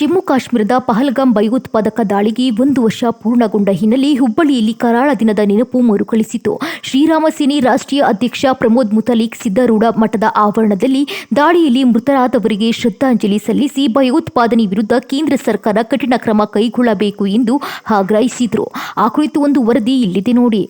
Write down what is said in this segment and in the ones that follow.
ಜಮ್ಮು ಕಾಶ್ಮೀರದ ಪಹಲ್ಗಾಮ್ ಭಯೋತ್ಪಾದಕ ದಾಳಿಗೆ 1 ವರ್ಷ ಪೂರ್ಣಗೊಂಡ ಹಿನ್ನೆಲೆ ಹುಬ್ಬಳ್ಳಿಯಲ್ಲಿ ಕರಾಳ ದಿನದ ನೆನಪು ಮರುಕಳಿಸಿತು. ಶ್ರೀರಾಮ ಸೇನೆ ರಾಷ್ಟ್ರೀಯ ಅಧ್ಯಕ್ಷ ಪ್ರಮೋದ್ ಮುತಾಲಿಕ್ ಸಿದ್ದಾರೂಢ ಮಠದ ಆವರಣದಲ್ಲಿ ದಾಳಿಯಲ್ಲಿ ಮೃತರಾದವರಿಗೆ ಶ್ರದ್ಧಾಂಜಲಿ ಸಲ್ಲಿಸಿ ಭಯೋತ್ಪಾದನೆ ವಿರುದ್ಧ ಕೇಂದ್ರ ಸರ್ಕಾರ ಕಠಿಣ ಕ್ರಮ ಕೈಗೊಳ್ಳಬೇಕು ಎಂದು ಆಗ್ರಹಿಸಿದರು. ಆ ಕುರಿತು ಒಂದು ವರದಿ ಇಲ್ಲಿದೆ ನೋಡಿ.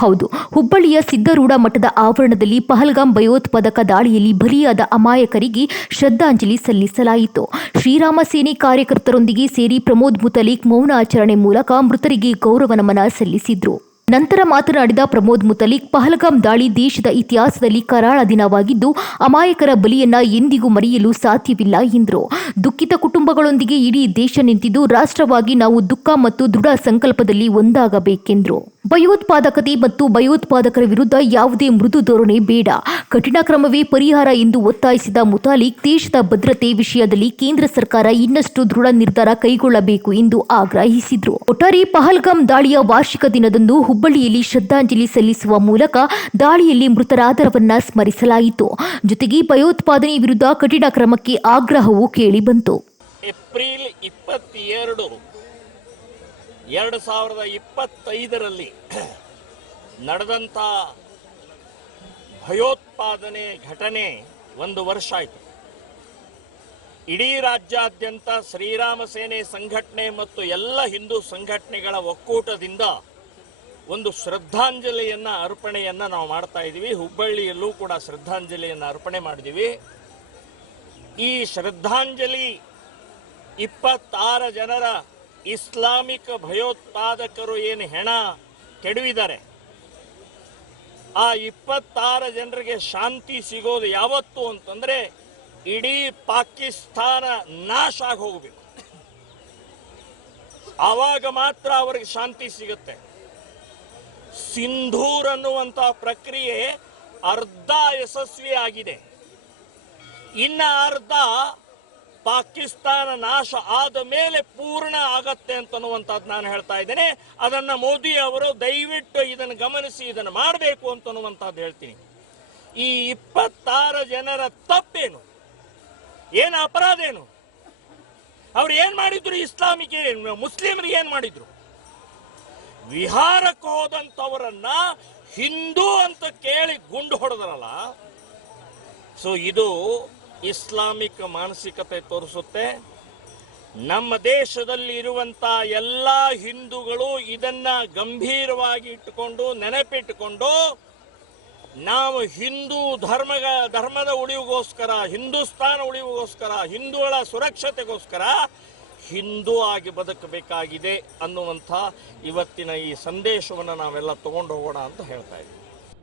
ಹೌದು, ಹುಬ್ಬಳ್ಳಿಯ ಸಿದ್ದಾರೂಢ ಮಠದ ಆವರಣದಲ್ಲಿ ಪಹಲ್ಗಾಮ್ ಭಯೋತ್ಪಾದಕ ದಾಳಿಯಲ್ಲಿ ಬಲಿಯಾದ ಅಮಾಯಕರಿಗೆ ಶ್ರದ್ಧಾಂಜಲಿ ಸಲ್ಲಿಸಲಾಯಿತು. ಶ್ರೀರಾಮ ಸೇನೆ ಕಾರ್ಯಕರ್ತರೊಂದಿಗೆ ಸೇರಿ ಪ್ರಮೋದ್ ಮುತಾಲಿಕ್ ಮೌನಾಚರಣೆ ಮೂಲಕ ಮೃತರಿಗೆ ಗೌರವ ನಮನ ಸಲ್ಲಿಸಿದ್ರು. ನಂತರ ಮಾತನಾಡಿದ ಪ್ರಮೋದ್ ಮುತಾಲಿಕ್, ಪಹಲ್ಗಾಮ್ ದಾಳಿ ದೇಶದ ಇತಿಹಾಸದಲ್ಲಿ ಕರಾಳ ದಿನವಾಗಿದ್ದು ಅಮಾಯಕರ ಬಲಿಯನ್ನ ಎಂದಿಗೂ ಮರೆಯಲು ಸಾಧ್ಯವಿಲ್ಲ ಎಂದರು. ದುಃಖಿತ ಕುಟುಂಬಗಳೊಂದಿಗೆ ಇಡೀ ದೇಶ ನಿಂತಿದ್ದು ರಾಷ್ಟ್ರವಾಗಿ ನಾವು ದುಃಖ ಮತ್ತು ದೃಢ ಸಂಕಲ್ಪದಲ್ಲಿ ಒಂದಾಗಬೇಕೆಂದರು. ಭಯೋತ್ಪಾದಕತೆ ಮತ್ತು ಭಯೋತ್ಪಾದಕರ ವಿರುದ್ಧ ಯಾವುದೇ ಮೃದು ಧೋರಣೆ ಬೇಡ, ಕಠಿಣ ಕ್ರಮವೇ ಪರಿಹಾರ ಎಂದು ಒತ್ತಾಯಿಸಿದ ಮುತಾಲಿಕ್, ದೇಶದ ಭದ್ರತೆ ವಿಷಯದಲ್ಲಿ ಕೇಂದ್ರ ಸರ್ಕಾರ ಇನ್ನಷ್ಟು ದೃಢ ನಿರ್ಧಾರ ಕೈಗೊಳ್ಳಬೇಕು ಎಂದು ಆಗ್ರಹಿಸಿದರು. ಒಟ್ಟಾರೆ ಪಹಲ್ಗಾಮ್ ದಾಳಿಯ ವಾರ್ಷಿಕ ದಿನದಂದು ಹುಬ್ಬಳ್ಳಿಯಲ್ಲಿ ಶ್ರದ್ಧಾಂಜಲಿ ಸಲ್ಲಿಸುವ ಮೂಲಕ ದಾಳಿಯಲ್ಲಿ ಮೃತರಾದವರನ್ನ ಸ್ಮರಿಸಲಾಯಿತು. ಜೊತೆಗೆ ಭಯೋತ್ಪಾದನೆ ವಿರುದ್ಧ ಕಠಿಣ ಕ್ರಮಕ್ಕೆ ಆಗ್ರಹವೂ ಕೇಳಿಬಂತು. ಏಪ್ರಿಲ್ 22, 2025ರಲ್ಲಿ ನಡೆದಂಥ ಭಯೋತ್ಪಾದನೆ ಘಟನೆ 1 ವರ್ಷ ಆಯಿತು. ಇಡೀ ರಾಜ್ಯಾದ್ಯಂತ ಶ್ರೀರಾಮ ಸೇನೆ ಸಂಘಟನೆ ಮತ್ತು ಎಲ್ಲ ಹಿಂದೂ ಸಂಘಟನೆಗಳ ಒಕ್ಕೂಟದಿಂದ ಒಂದು ಶ್ರದ್ಧಾಂಜಲಿಯನ್ನು ಅರ್ಪಣೆಯನ್ನು ನಾವು ಮಾಡ್ತಾ ಇದ್ದೀವಿ. ಹುಬ್ಬಳ್ಳಿಯಲ್ಲೂ ಕೂಡ ಶ್ರದ್ಧಾಂಜಲಿಯನ್ನು ಅರ್ಪಣೆ ಮಾಡಿದ್ದೀವಿ. ಈ ಶ್ರದ್ಧಾಂಜಲಿ 26 ಜನರ ಇಸ್ಲಾಮಿಕ್ ಭಯೋತ್ಪಾದಕರು ಏನು ಹೆಣ ಕೆಡವಿದ್ದಾರೆ, ಆ 26 ಜನರಿಗೆ ಶಾಂತಿ ಸಿಗೋದು ಯಾವತ್ತು ಅಂತಂದರೆ ಇಡೀ ಪಾಕಿಸ್ತಾನ ನಾಶ ಆಗಿ ಹೋಗಬೇಕು. ಆವಾಗ ಮಾತ್ರ ಅವರಿಗೆ ಶಾಂತಿ ಸಿಗುತ್ತೆ. ಸಿಂಧೂರ್ ಅನ್ನುವಂಥ ಪ್ರಕ್ರಿಯೆ ಅರ್ಧ ಯಶಸ್ವಿ ಆಗಿದೆ, ಇನ್ನ ಅರ್ಧ ಪಾಕಿಸ್ತಾನ ನಾಶ ಆದ ಮೇಲೆ ಪೂರ್ಣ ಆಗತ್ತೆ ಅಂತನ್ನುವಂಥದ್ದು ನಾನು ಹೇಳ್ತಾ ಇದ್ದೇನೆ. ಅದನ್ನು ಮೋದಿ ಅವರು ದಯವಿಟ್ಟು ಇದನ್ನು ಗಮನಿಸಿ ಇದನ್ನು ಮಾಡಬೇಕು ಅಂತನ್ನುವಂಥದ್ದು ಹೇಳ್ತೀನಿ. ಈ 26 ಜನರ ತಪ್ಪೇನು, ಏನು ಅಪರಾಧ ಏನು, ಅವ್ರು ಏನು ಮಾಡಿದ್ರು, ಇಸ್ಲಾಮಿಗೆ ಮುಸ್ಲಿಮರಿಗೆ ಏನು ಮಾಡಿದ್ರು? ವಿಹಾರಕ್ಕೆ ಹೋದಂಥವರನ್ನ ಹಿಂದೂ ಅಂತ ಕೇಳಿ ಗುಂಡು ಹೊಡೆದ್ರಲ್ಲ. ಸೊ ಇದು ಇಸ್ಲಾಮಿಕ್ ಮಾನಸಿಕತೆ ತೋರಿಸುತ್ತೆ. ನಮ್ಮ ದೇಶದಲ್ಲಿ ಇರುವಂಥ ಎಲ್ಲ ಹಿಂದೂಗಳು ಇದನ್ನ ಗಂಭೀರವಾಗಿ ಇಟ್ಟುಕೊಂಡು ನೆನಪಿಟ್ಟುಕೊಂಡು ನಾವು ಹಿಂದೂ ಧರ್ಮದ ಉಳಿವಿಗೋಸ್ಕರ, ಹಿಂದೂಸ್ತಾನ ಉಳಿವಿಗೋಸ್ಕರ, ಹಿಂದೂಗಳ ಸುರಕ್ಷತೆಗೋಸ್ಕರ ಹಿಂದೂ ಆಗಿ ಬದುಕಬೇಕಾಗಿದೆ ಅನ್ನುವಂಥ ಇವತ್ತಿನ ಈ ಸಂದೇಶವನ್ನು ನಾವೆಲ್ಲ ತಗೊಂಡು ಹೋಗೋಣ ಅಂತ ಹೇಳ್ತಾ ಇದ್ದೀವಿ.